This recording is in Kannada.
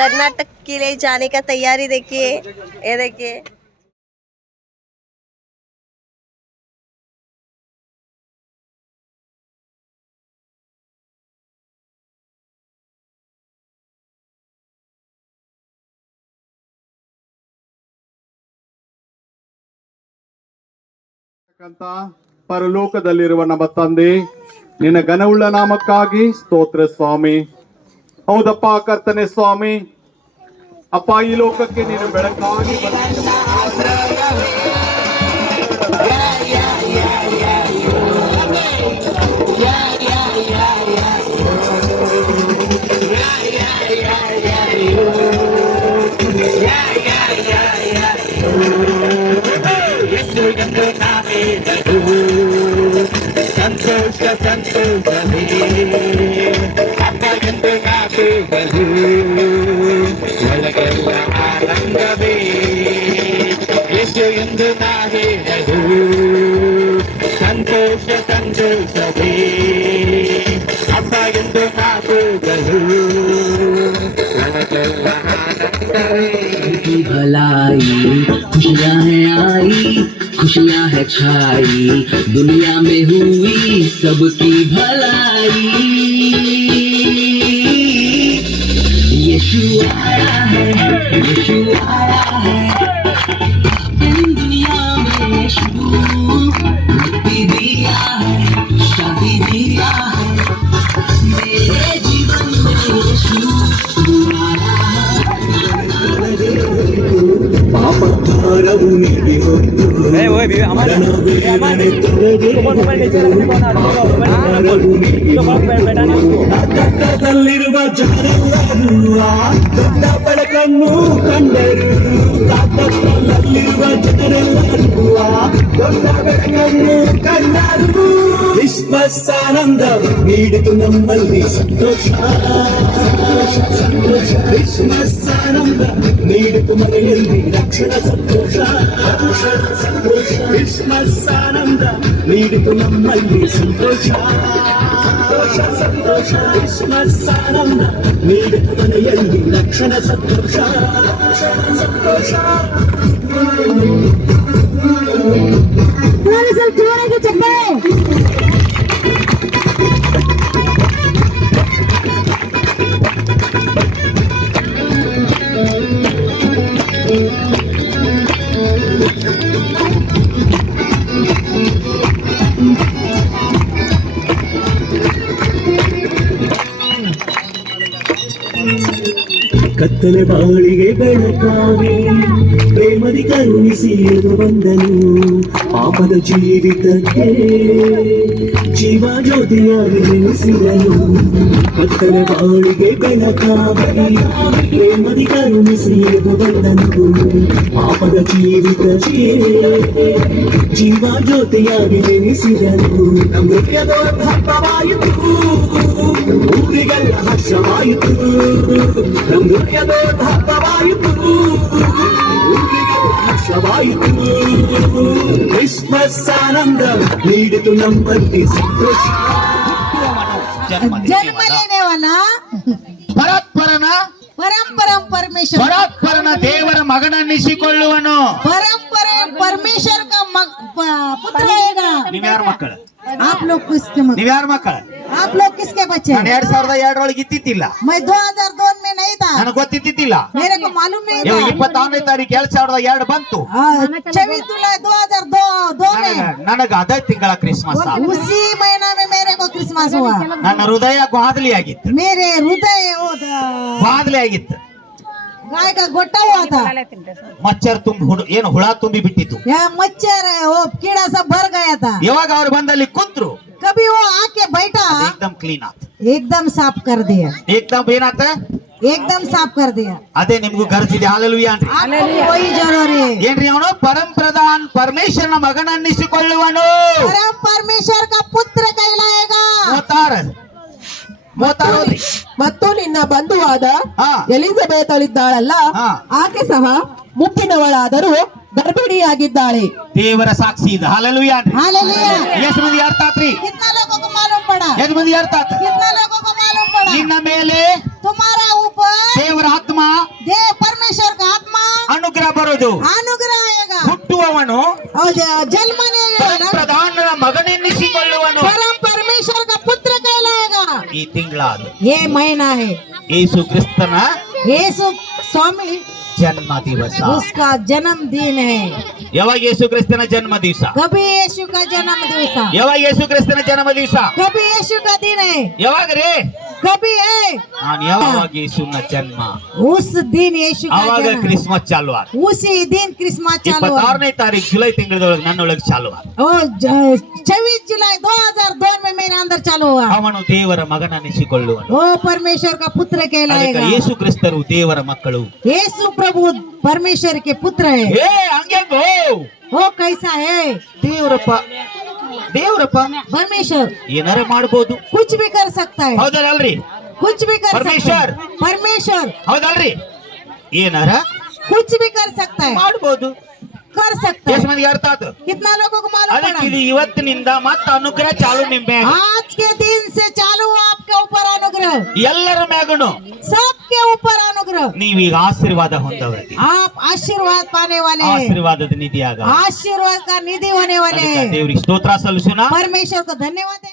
कर्नाटक के लिए जाने का तैयारी देखिए, ये देखिए। ಪರಲೋಕದಲ್ಲಿರುವ ನಮ್ಮ ತಂದೆ, ನಿನ್ನ ಘನವುಳ್ಳ ನಾಮಕ್ಕಾಗಿ ಸ್ತೋತ್ರ ಸ್ವಾಮಿ. ಹೌದಪ್ಪ ಕರ್ತನೆ ಸ್ವಾಮಿ, ಅಪ್ಪ ಈ ಲೋಕಕ್ಕೆ ನೀನು ಬೆಳಕಾಗಿ ಸಂತೋಷ ಸಂತೋಷವೇ ಅಪ್ಪಗೆಂದು ಕಾಪುವುದು ಒಳಗೆಲ್ಲ ಆನಂದವೇ ಯೇಸು ಎಂದು ನಾ ಹೇಳಲು ಸಂತೋಷ ಸಂತೋಷವೇ ಅಪ್ಪಗೆಂದು ಕಾಪುವುದು ಒಳಗೆಲ್ಲ ಆನಂದವೇ भलाई खुशियाँ हैं आई, खुशियाँ है छाई, दुनिया में हुई सबकी भलाई। यीशु आया है, यीशु आया है, दुनिया में यीशु मुक्ति दिया है, शांति दिया है, मेरे जीवन में यीशु आया है। ಪಾಪಭಾರವು ನೀಡಿ ಹೊತ್ತು ಕಾಕತ್ತದಲ್ಲಿರುವ ಜನರೆಲ್ಲರೂ ದೊಡ್ಡ ಬೆಳಕನ್ನು ಕಂಡರು. ಕಾಕತ್ತದಲ್ಲಿರುವ ಜನರೆಲ್ಲರೂ ದೊಡ್ಡ ಬೆಳಕನ್ನು ಕಂಡರು. ಕ್ರಿಸ್ಮಸ್ ಆನಂದ ನೀಡಿತು ನಮ್ಮಲ್ಲಿ ಸಂತೋಷ ಸಂತೋಷ. ಕ್ರಿಸ್ಮಸ್ ಆನಂದ ನೀಡಿತು ಮನೆಯಲ್ಲಿ ರಕ್ಷಣ ಸಂತೋಷ ಸಂತೋಷ. ಕ್ರಿಸ್ಮಸ್ ಆನಂದ ನೀಡಿತು ನಮ್ಮಲ್ಲಿ ಸಂತೋಷ ಸಂತೋಷ ಸಂತೋಷ. ಕ್ರಿಸ್ಮಸ್ ಆನಂದ ನೀಡಿತು ಮನೆಯಲ್ಲಿ ರಕ್ಷಣ ಸಂತೋಷ ಸಂತೋಷ. ಕತ್ತಲೆ ಬಾಳಿಗೆ ಬೆಳಕಾಗಿ ಪ್ರೇಮದಿ ಕರುಣಿಸಿ ಬಂದನು. ಪಾಪದ ಜೀವಿತಕ್ಕೆ ಜೀವ ಜ್ಯೋತಿಯಾಗಿ ನೆಲೆಸಿದನು. ಕತ್ತಲೆ ಬಾಳಿಗೆ ಬೆಳಕಾಗಿ ಪ್ರೇಮದಿ ಕರುಣಿಸಿ ಬಂದನು. ಪಾಪದ ಜೀವಿತಕ್ಕೆ ಜೀವ ಜ್ಯೋತಿಯಾಗಿ ನೆಲೆಸಿದನು. ಹೃದಯದ ಹಬ್ಬವಾಯಿತು, ಊರಿಗೆಲ್ಲ ಹರ್ಷವಾಯಿತು. ಹೃದಯದ ಹಬ್ಬವಾಯಿತು, ಊರಿಗೆಲ್ಲ ಹರ್ಷವಾಯಿತು. ಕ್ರಿಸ್ಮಸ್ ಆನಂದ ನೀಡಿತು ನಮ್ಮಲ್ಲಿ ಸಂತೋಷ. जन्म लेने वाला ಪರಸ್ಪರನ परम परमेश्वर ಪರಸ್ಪರನ ದೇವರ ಮಗನನ್ನಿಸಿಕೊಳ್ಳುವನು. परम परमेश्वर का पुत्र होएगा. ನೀವ್ಯಾರ ಮಕ್ಕಳು? आप लोग किसके मत? ನೀವ್ಯಾರ ಮಕ್ಕಳು? आप लोग किसके बच्चे? ನಾನು 2002 ಇತ್ತಿತ್ತಿಲ್ಲ, मैं 2002 में नहीं था, ನನಗೆ ಗೊತ್ತಿತ್ತಿಲ್ಲ. मेरे को मालूम नहीं ಇವಾಗ था. 26ನೇ ತಾರೀಕು 2002 ಬಂತು. 26 जुलाई 2002 में ನನಗ ಅದೇ ತಿಂಗಳ ಕ್ರಿಸ್ಮಸ್ ಆದ. उसी महीना में मेरे को क्रिसमस हुआ. ನನ್ನ ಹೃದಯ ಗ್ವಾದಲಿ ಆಗಿತ್ತು, मेरे हृदय ಗ್ವಾದಲಿ ಆಗಿತ್ತು. गाय का गोटा हुआ था. ಮಚ್ಚರ್ ತುಂಬಿ ಏನು ಹುಳ ತುಂಬಿ ಬಿಟ್ಟಿತ್ತು. यहाँ मच्छर वो कीड़ा सब भर गया था. ಯಾವಾಗ ಅವ್ರು ಬಂದಲ್ಲಿ ಕುಂತ್ರು, कभी वो आके बैठा, ಏಕದಮ್ ಕ್ಲೀನ್ ಆತ. एकदम साफ कर दिया, ಏಕದಮ್ ಏನಾತ? एकदम साफ कर दिया. ಅದೇ ನಿಮ್ಗೂ ಗರ್ಜಿದೆ. ಹಾಲೆಲೂಯಾ ಅನ್ರಿ. आपको वही जरूरी है. ಏನ್ರಿ ಅವನು ಪರಮಪ್ರಧಾನ್ ಪರಮೇಶ್ವರನ ಮಗನನ್ನಿಸಿಕೊಳ್ಳುವನು. परम परमेश्वर का पुत्र कहलाएगा. ಮೂವತ್ತಾರು ಮತ್ತು ನಿನ್ನ ಬಂಧುವಾದ ಹಾ. ಎಲಿಜಬೆತ್ ಇದ್ದಾಳಲ್ಲ, ಹಾ. ಆಕೆ ಸಹ ಮುಪ್ಪಿನವಳಾದರೂ ಗರ್ಭಿಣಿಯಾಗಿದ್ದಾಳೆ. ದೇವರ ಸಾಕ್ಷಿ ಇದು. ಹಾಲೆಲೂಯಾ ಅನ್ರಿ. हालेलुया. ಎಷ್ಟು ಮಂದಿ ಅರ್ಥ ಆತ್ರಿ? कितना लोगों को मालूम पड़ा? ಎಷ್ಟು ಮಂದಿ ಅರ್ಥ ಆತ? कितना लोगों को मालूम पड़ा? ನಿನ್ನ ಮೇಲೆ तुम्हारा ऊपर ದೇವರ ಆತ್ಮ देव परमेश्वर का आत्मा ಅನುಗ್ರಹ ಬರೋದು. अनुग्रह आएगा ಹುಟ್ಟುವವನು और जन्म लेगा ಪ್ರಧಾನರ ಮಗನೆನ್ನಿಸಿಕೊಳ್ಳುವನು. परम परमेश्वर का पुत्र कहलाएगा। ಈ ತಿಂಗಳಾದ ये महीना है ಯೇಸು ಕ್ರಿಸ್ತನ यीशु स्वामी ಜನ್ಮ ದಿವಸ. उसका जन्मदिन है। ಯಾವಾಗ ಯೇಸು ಕ್ರಿಸ್ತನ ಜನ್ಮ ದಿವಸ? कभी यीशु का जन्म दिवस, ಯಾವಾಗ ಯೇಸು ಕ್ರಿಸ್ತನ ಜನ್ಮ ದಿವಸ? कभी यीशु का दिन है, ಯಾವಾಗ ರೀ? कभी है ನಾನು ಯಾವಾಗ ಯೇಸುನ ಜನ್ಮ उस दिन यीशु का ಅವಾಗ जन्म, ಕ್ರಿಸ್ಮಸ್ ಚಾಲು ಆಗ. उसी दिन क्रिसमस चालू हुआ। 26ನೇ ತಾರೀಕು ಜುಲೈ ತಿಂಗಳದೊಳಗೆ ನನ್ನೊಳಗೆ ಚಾಲು ಆಗ. 26 जुलाई 2002 में मेरे अंदर चालू हुआ। ಅವನು ದೇವರ ಮಗನೆನಿಸಿಕೊಳ್ಳುವನು. वो परमेश्वर का पुत्र ಅದಕ್ಕೆ कहलाएगा। ಯೇಸು ಕ್ರಿಸ್ತರು ದೇವರ ಮಕ್ಕಳು. यीशु प्रभु परमेश्वर के पुत्र है। ಏ ಹಂಗೆಂಗೋ वो कैसा है? ದೇವರಪ್ಪ परमेश्वर ಏನಾರ ಮಾಡ್ಬೋದು. कुछ भी कर सकता है, ಹೌದಲ್ರಿ? कुछ भी कर सकता परमेश्वर। है। परमेश्वर ಹೌದಲ್ರಿ? ಏನಾರ कुछ भी कर सकता है, ಮಾಡ್ಬೋದು. कर सकता ಎಷ್ಟು है। ಮಂದಿ ಅರ್ಥ ಆತು? कितना लोगों को मालूम ಅದಕ್ಕೆ ಇದು पड़ा? ಇವತ್ತಿನಿಂದ ಮತ್ತ ಅನುಗ್ರಹ ಚಾಲು ನಿಮ್ಮೆ आज के दिन से चालू हुआ आपके ऊपर अनुग्रह, ಎಲ್ಲರ ಮ್ಯಾಗನು सबके ऊपर अनुग्रह। ನೀವೀಗ ಆಶೀರ್ವಾದ ಹೊಂದವ್ರಿಗೆ. आप आशीर्वाद पाने वाले हैं, ಆಶೀರ್ವಾದದ ನಿಧಿಯಾಗ आशीर्वाद का निधि होने वाले ಅದಕ್ಕೆ हैं। ದೇವರಿಗೆ ಸ್ತೋತ್ರ ಸಲ್ಲಿಸೋಣ. परमेश्वर को धन्यवाद है।